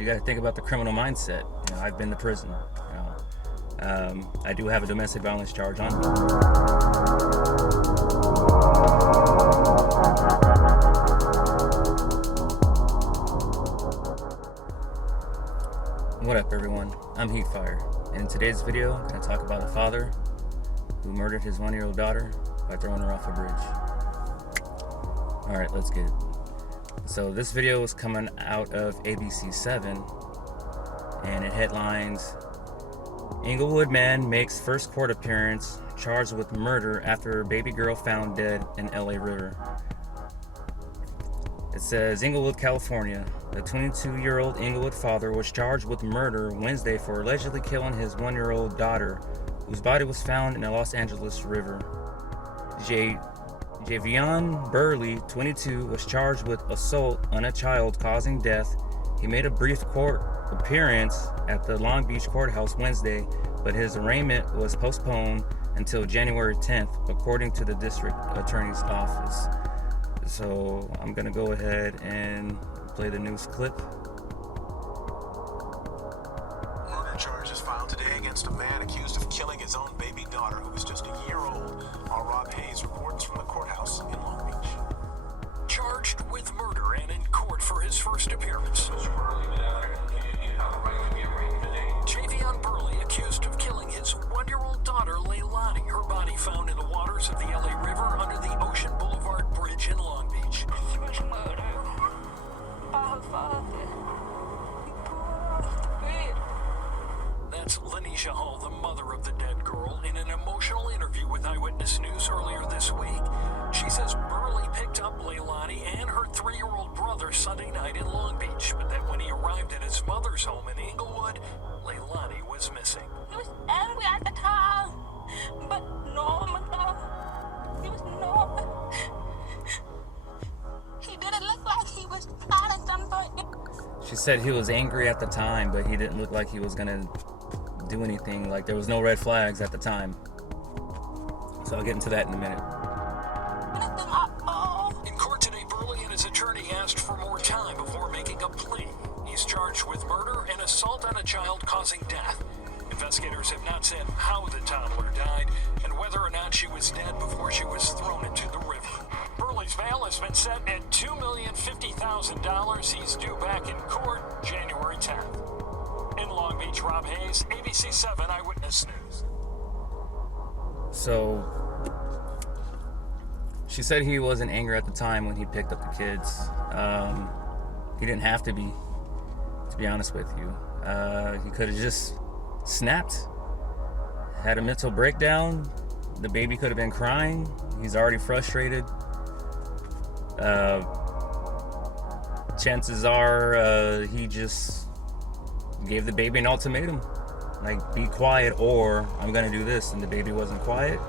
you got to think about the criminal mindset. You know, I've been to prison. You know, I do have a domestic violence charge on me. What up, everyone? I'm Heatfire, and in today's video, I'm going to talk about a father who murdered his 1-year-old daughter by throwing her off a bridge. Alright, let's get it. So this video is coming out of ABC 7, and it headlines, Inglewood man makes first court appearance, charged with murder after baby girl found dead in LA River. It says, Inglewood, California. The 22-year-old Inglewood father was charged with murder Wednesday for allegedly killing his 1-year-old daughter, whose body was found in the Los Angeles River. Javion Burley, 22, was charged with assault on a child causing death. He made a brief court appearance at the Long Beach courthouse Wednesday, but his arraignment was postponed until January 10th, according to the district attorney's office. So I'm gonna go ahead and play the news clip. Murder charges filed today against a man accused of killing his own baby daughter, who was just a year old. While Rob Hayes reports from the courthouse in Long Beach. Charged with murder and in court for his first appearance. Javion Burley accused of killing his 1-year-old daughter, Leilani. Her body found in the waters of the LA River under the Ocean Boulevard Bridge in Long Beach. She was murdered by her father. That's Lanisha Hall, the mother of the dead girl, in an emotional interview with Eyewitness News earlier this week. She says Burley picked up Leilani and her 3-year-old brother Sunday night in Long Beach, but that when he arrived at his mother's home in Inglewood, Leilani was missing. He was angry at the time, but normal. He was normal. He didn't look like he was planning something. She said he was angry at the time, but he didn't look like he was gonna do anything. Like, there was no red flags at the time. So I'll get into that in a minute. In court today, Burley and his attorney asked for more time before making a plea. He's charged with murder and assault on a child causing death. Investigators have not said how the toddler died and whether or not she was dead before she was thrown into the river. Burley's bail has been set at $2,050,000. He's due back in court January 10th. In Long Beach, Rob Hayes, ABC 7 Eyewitness News. So she said he wasn't angry at the time when he picked up the kids. He didn't have to be honest with you. He could have just snapped, had a mental breakdown. The baby could have been crying. He's already frustrated. Chances are he just gave the baby an ultimatum, like, be quiet or I'm gonna do this, and the baby wasn't quiet.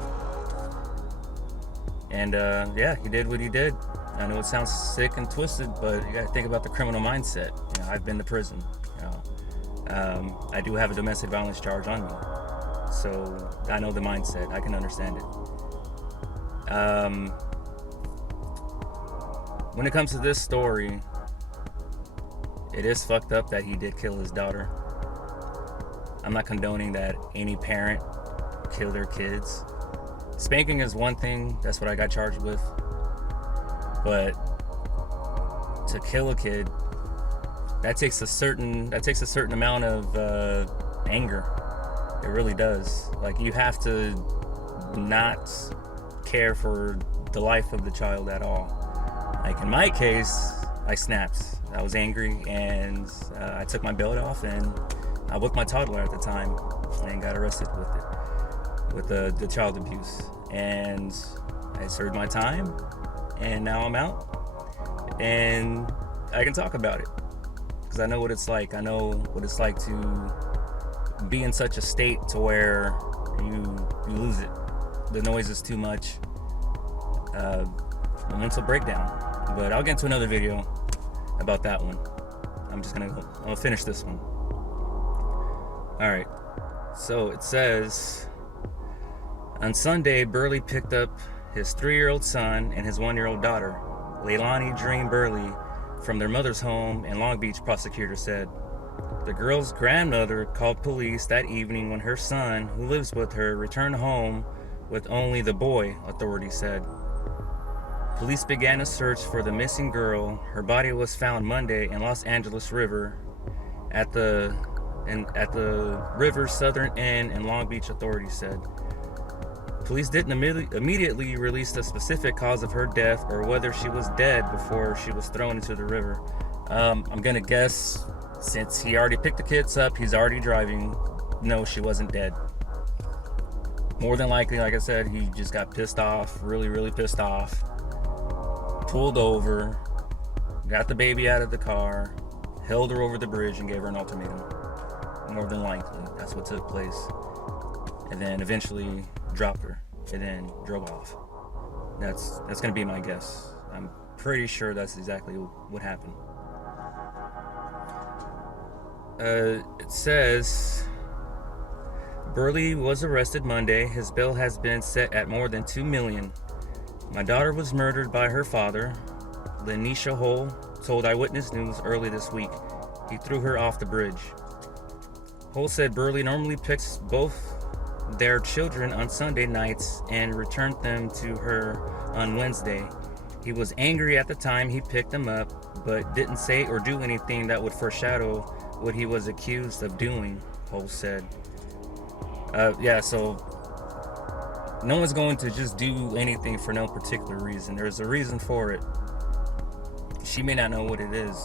And yeah, he did what he did. I know it sounds sick and twisted, but you gotta think about the criminal mindset. You know, I've been to prison. You know, I do have a domestic violence charge on me, so I know the mindset. I can understand it. When it comes to this story, it is fucked up that he did kill his daughter. I'm not condoning that any parent kill their kids. Spanking is one thing, that's what I got charged with. But to kill a kid, that takes a certain amount of anger. It really does. Like, you have to not care for the life of the child at all. Like, in my case, I snapped. I was angry, and I took my belt off, and I whipped my toddler at the time and got arrested with the child abuse. And I served my time, and now I'm out, and I can talk about it because I know what it's like. I know what it's like to be in such a state to where you lose it. The noise is too much. A mental breakdown. But I'll get into another video about that one. I'll finish this one. Alright, so it says, on Sunday, Burley picked up his 3-year-old son and his 1-year-old daughter, Leilani Dream Burley, from their mother's home in Long Beach, prosecutors said. The girl's grandmother called police that evening when her son, who lives with her, returned home with only the boy, authorities said. Police began a search for the missing girl. Her body was found Monday in Los Angeles River at the river's southern end in Long Beach, authorities said. Police didn't immediately release the specific cause of her death or whether she was dead before she was thrown into the river. I'm gonna guess, since he already picked the kids up, he's already driving. No, she wasn't dead. More than likely, like I said, he just got pissed off, really pissed off. Pulled over, got the baby out of the car, held her over the bridge, and gave her an ultimatum. More than likely, that's what took place. And then eventually dropped her, and then drove off. That's gonna be my guess. I'm pretty sure that's exactly what happened. It says Burley was arrested Monday. His bail has been set at more than $2 million. My daughter was murdered by her father, Lenisha Hull, told Eyewitness News early this week. He threw her off the bridge. Hull said Burley normally picks both their children on Sunday nights and returned them to her on Wednesday. He was angry at the time he picked them up, but didn't say or do anything that would foreshadow what he was accused of doing, Hull said. So no one's going to just do anything for no particular reason. There's a reason for it. She may not know what it is.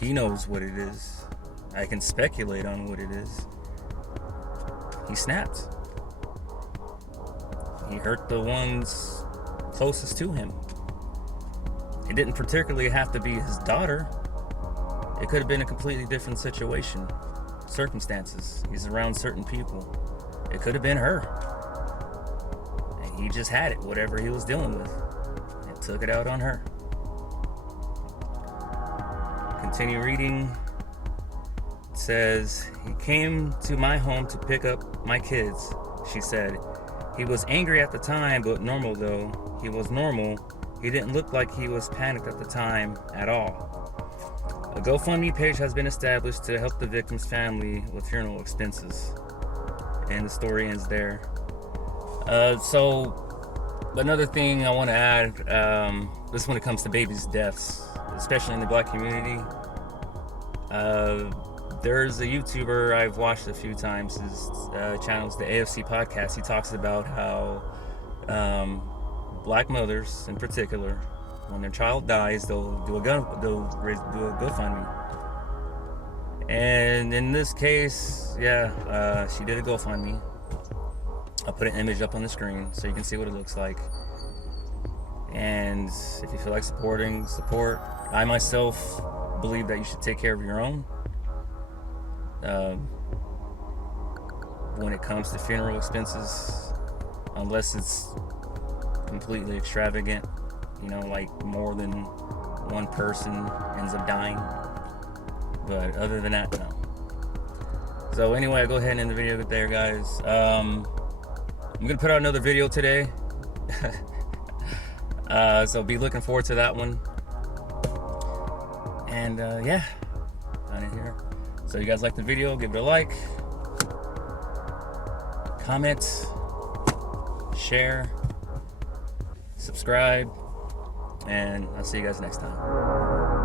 He knows what it is. I can speculate on what it is. He snapped. He hurt the ones closest to him. It didn't particularly have to be his daughter. It could have been a completely different situation, circumstances. He's around certain people. It could have been her. And he just had it, whatever he was dealing with, and took it out on her. Continue reading. It says, he came to my home to pick up my kids, she said. He was angry at the time, but normal though. He was normal. He didn't look like he was panicked at the time at all. A GoFundMe page has been established to help the victim's family with funeral expenses. And the story ends there. So, another thing I want to add, this when it comes to babies' deaths, especially in the black community. There's a YouTuber I've watched a few times. His channel's the AFC Podcast. He talks about how black mothers, in particular, when their child dies, they'll do a GoFundMe. And in this case, she did a GoFundMe. I'll put an image up on the screen so you can see what it looks like. And if you feel like support. I myself believe that you should take care of your own. When it comes to funeral expenses, unless it's completely extravagant, like more than one person ends up dying. But other than that, no. So anyway, I'll go ahead and end the video there, guys. I'm gonna put out another video today. So be looking forward to that one. And out of here. So you guys like the video, give it a like, comment, share, subscribe, and I'll see you guys next time.